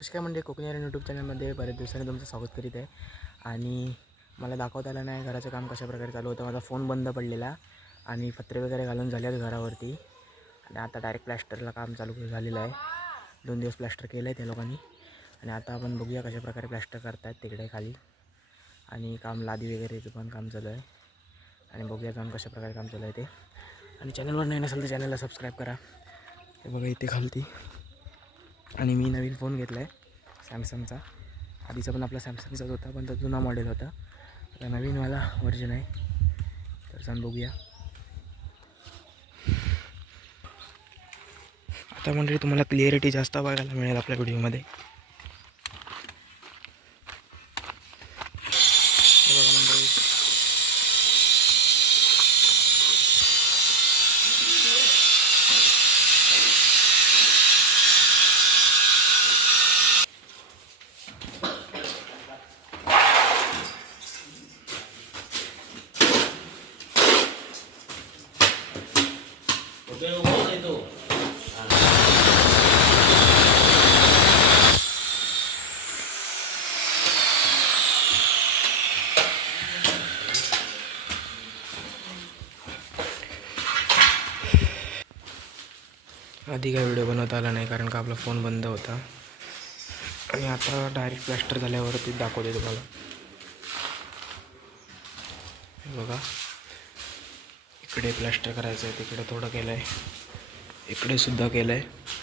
नमस्कार म्हणजे कोकणी यूट्यूब चॅनलमध्ये बऱ्याच दिवसांनी तुमचं स्वागत करीत आहे. आणि मला दाखवता आलं नाही घराचं काम कशाप्रकारे चालू होतं माझा फोन बंद पडलेला आणि पत्रे वगैरे घालून झाले आहेत घरावरती. आणि आता डायरेक्ट प्लॅस्टरला काम चालू झालेलं आहे. दोन दिवस प्लॅस्टर केलं आहे त्या लोकांनी. आणि आता आपण बघूया कशाप्रकारे प्लॅस्टर करतायत तिकडे खाली. आणि काम लादी वगैरेचं पण काम चालू आहे. आणि बघूया काम कशाप्रकारे काम चालू आहे ते. आणि चॅनलवर नाही नसेल तर चॅनलला सबस्क्राईब करा. हे बघा इथे खालती. आणि मी नवीन फोन घेतला आहे सॅमसंगचा आधीचा पण आपला सॅमसंगचाच होता पण तो जुना मॉडेल होता. आता नवीनवाला व्हर्जन आहे. तर जाऊन बघूया. आता म्हणजे तुम्हाला क्लिअरिटी जास्त बघायला मिळेल आपल्या व्हिडिओमध्ये हे बघा मंडळी आधी काय व्हिडिओ बनवता आला नाही कारण का आपला फोन बंद होता. आणि आता डायरेक्ट प्लॅस्टर झाल्यावरती दाखवते तुम्हाला. हे बघा. इकडे प्लॅस्टर करायचं आहे तिकडे थोडं केलं आहे इकडे सुद्धा केलं आहे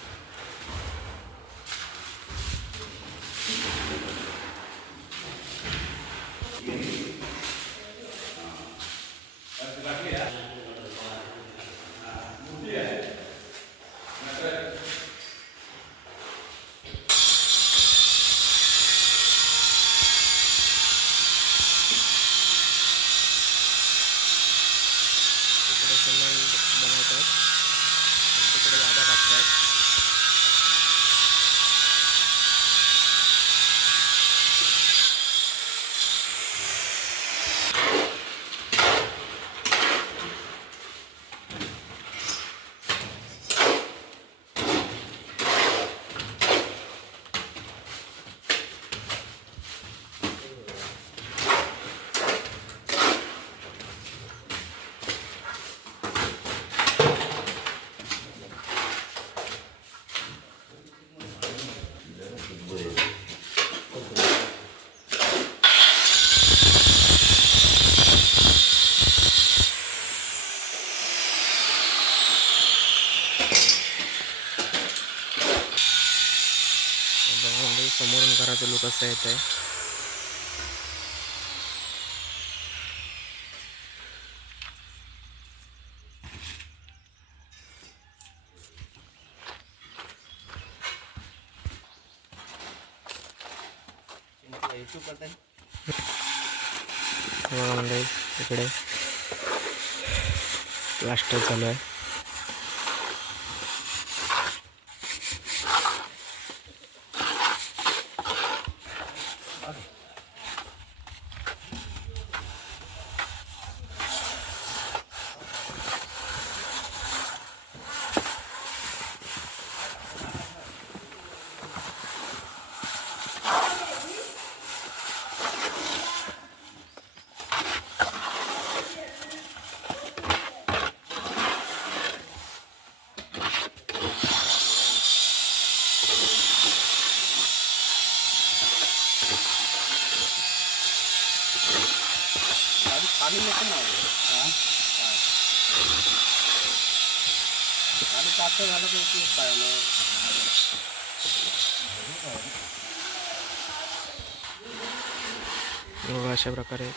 तिकडे सिमेंट बनवत आहेत आणि तिकडे लाद्या टाकतात बघा म्हणजे समोरून घराचा लुक असा येत आहे बघा म्हणजे इकडे प्लास्टर चालू आहे. खाली नको ना खाली पातळ झालं तर उपयोग काय मग बघा अशा प्रकारे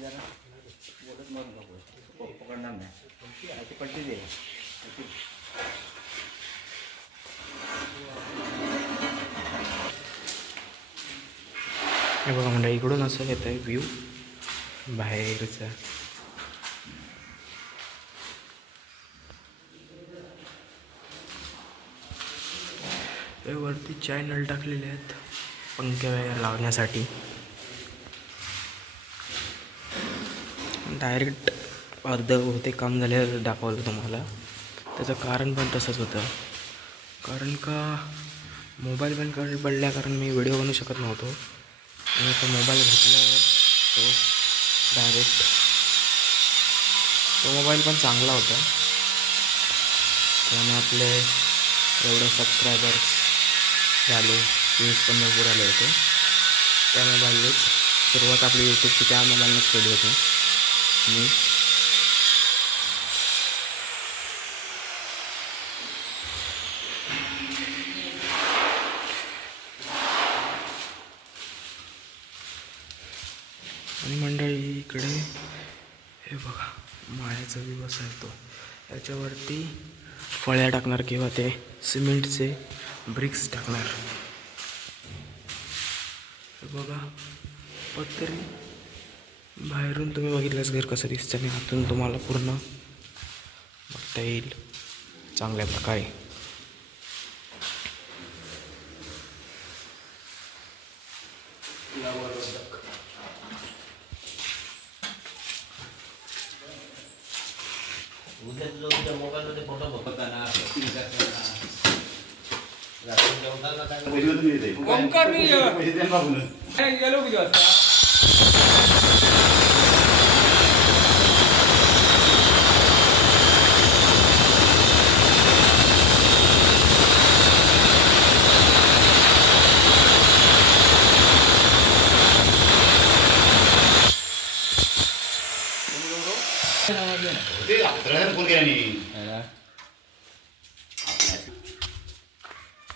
जरा. बोलत आहे हो, काम पकडणार नाही. ती पट्टी दे. हे बघा म्हणजे इकडून असं येत आहे व्ह्यू बाहेरचा वरती चॅनल टाकलेले आहेत. पंखे वगैरे लावण्यासाठी. डायरेक्ट अर्ध होते काम झाले दाखवलं तुम्हाला. त्याचं कारण पण तसंच होतं. कारण का मोबाईल पण कमी पडल्या कारण मी व्हिडिओ बनवू शकत नव्हतो. आणि तो मोबाईल घेतला तो डायरेक्ट तो मोबाईल पण चांगला होता. त्याने आपले एवढे सबस्क्रायबर्स झाले व्ह्यूज पण भरपूर आले होते. त्या मोबाईलनेच सुरुवात आपली यूट्यूबची त्या मोबाईलनेच केली होती. मी आणि मंडळी इकडे हे बघा माळ्याचा दिवस आहे तो. याच्यावरती फळ्या टाकणार किंवा ते सिमेंटचे ब्रिक्स टाकणार. हे बघा पत्तरी बाहेरून तुम्ही बघितलंच घर कसं दिसतं आणि आतून तुम्हाला पूर्ण बघता येईल. चांगल्या प्रकारे. ओमकार नाही आहे. गेलो किती वाजता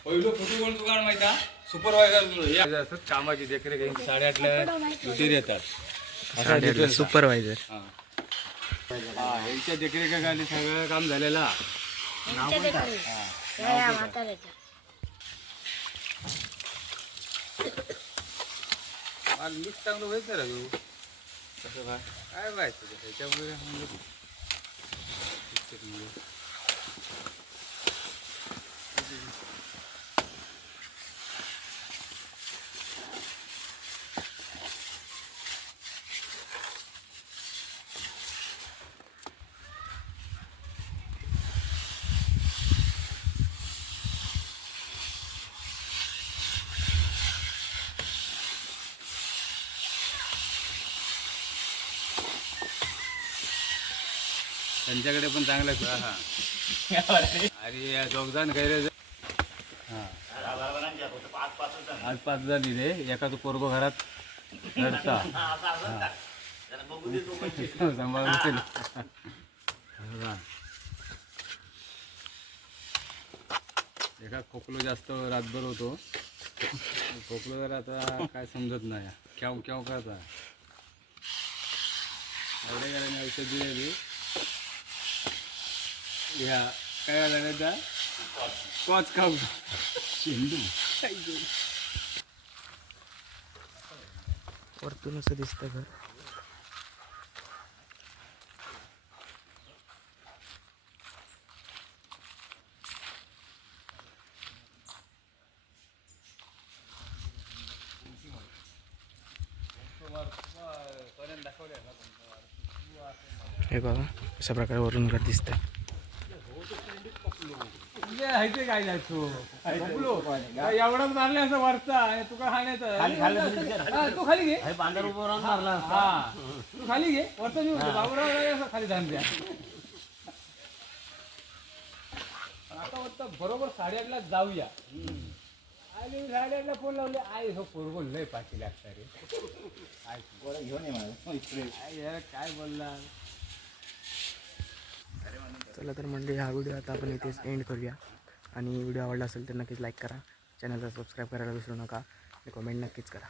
पहिलं फोटो कोण तुकार माहिती सुपरवायझर असतात कामाची देखरेख. साडेआठला येतात सुपरवायझर हा. हा, यांच्या देखरेखाखाली सगळं काम झालेला. चांगलं व्हायचं रा तू कसं काय काय व्हायचं ते? підстернули. त्यांच्याकडे पण चांगलं आहे. हा अरे या दोघजण गैरे हा. आज पाच जण इथे एका तो पोरगो घरात रडता. सांभाळून एका खोकलो जास्त रातभर होतो. खोकलो जर आता काय समजत नाही. क्याव क्याव करता. एवढे गाड्याने औषध दिलेली या काय झालं आता कॉच खाऊ शेंडू वरतून असं दिसतं घर हे बघा अशा प्रकारे वरून घर दिसतं काय एवढाच मारले असं वरचा? तुका खाण्याचं तू खाली घे. बांधर उभं राहून मारला हा. तू खाली घे. वरचा मी होतो बाबूराव नाही असं खाली धान द्या. आता वाटतं बरोबर साडेआठला जाऊया. आणि साडेआठला फोन लावले आई हो पोरगो लय पाठी लागता रे. काय घेऊन ये मला काय बोलला चला तर म्हणजे हा व्हिडिओ आता आपण इथेच एंड करूया. आणि व्हिडिओ आवडला असेल तर नक्कीच लाईक करा. चॅनलला सबस्क्राईब करायला विसरू नका. कमेंट नक्कीच करा.